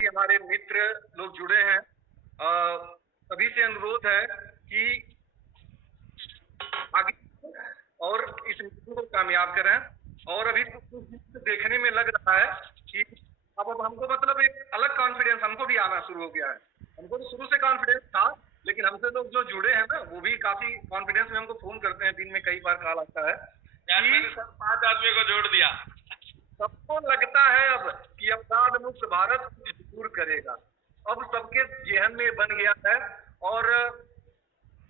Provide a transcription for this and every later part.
हमारे मित्र लोग जुड़े हैं, सभी से अनुरोध है कि आगे और इस मिशन को कामयाब करें। और अभी कुछ देखने में लग रहा है कि अब हमको मतलब एक अलग कॉन्फिडेंस हमको भी आना शुरू हो गया है। हमको तो शुरू से कॉन्फिडेंस था, लेकिन हमसे लोग जो जुड़े हैं ना वो भी काफी कॉन्फिडेंस में हमको फोन करते हैं, दिन में कई बार कॉल आता है कि 5 आदमी को जोड़ दिया। सबको लगता है अब कि अपराध मुक्त भारत दूर करेगा। अब सबके जहन में बन गया है और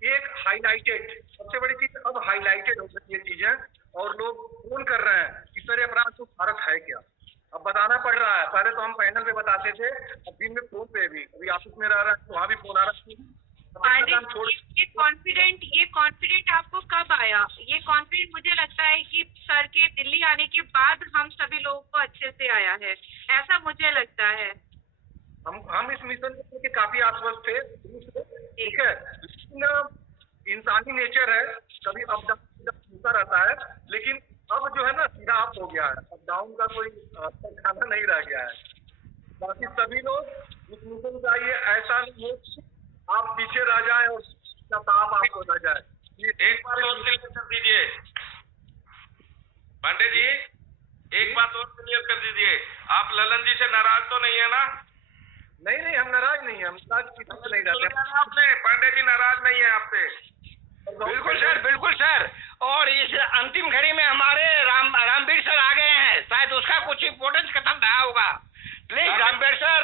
एक हाईलाइटेड, सबसे बड़ी चीज अब हाईलाइटेड हो गई ये चीजें और लोग फोन कर रहे हैं कि सर अपराध मुक्त भारत है क्या। अब बताना पड़ रहा है, पहले तो हम पैनल पे बताते थे, अब दिन में फोन पे भी, अभी ऑफिस में रह रहा है तो वहाँ भी फोन आ रहा है। ये कॉन्फिडेंट आपको कब आया? ये कॉन्फिडेंट मुझे लगता है कि सर के दिल्ली आने के बाद हम सभी लोगों को अच्छे से आया है, ऐसा मुझे लगता है। हम इस मिशन को लेकर काफी आश्वस्त थे, ठीक है, लेकिन इंसानी नेचर है, कभी अप डाउन होता रहता है, लेकिन अब जो है ना सीधा अप हो गया है, अप डाउन का कोई खाना नहीं रह गया है। बाकी सभी लोग इस मिशन का ये ऐसा नहीं हो आप पीछे रह जाए और साफ आपको रह जाए। एक बात और क्लियर कर दीजिए पांडे जी, एक बात और क्लियर कर दीजिए, आप ललन जी से नाराज तो नहीं है ना? नहीं, हम नाराज नहीं है, हम नहीं रहते। आपने पांडे जी नाराज नहीं है आपसे? बिल्कुल सर। और इस अंतिम घड़ी में हमारे रामवीर सर आ गए हैं, शायद उसका कुछ इम्पोर्टेंस खत्म रहा होगा। Please Ramveer sir.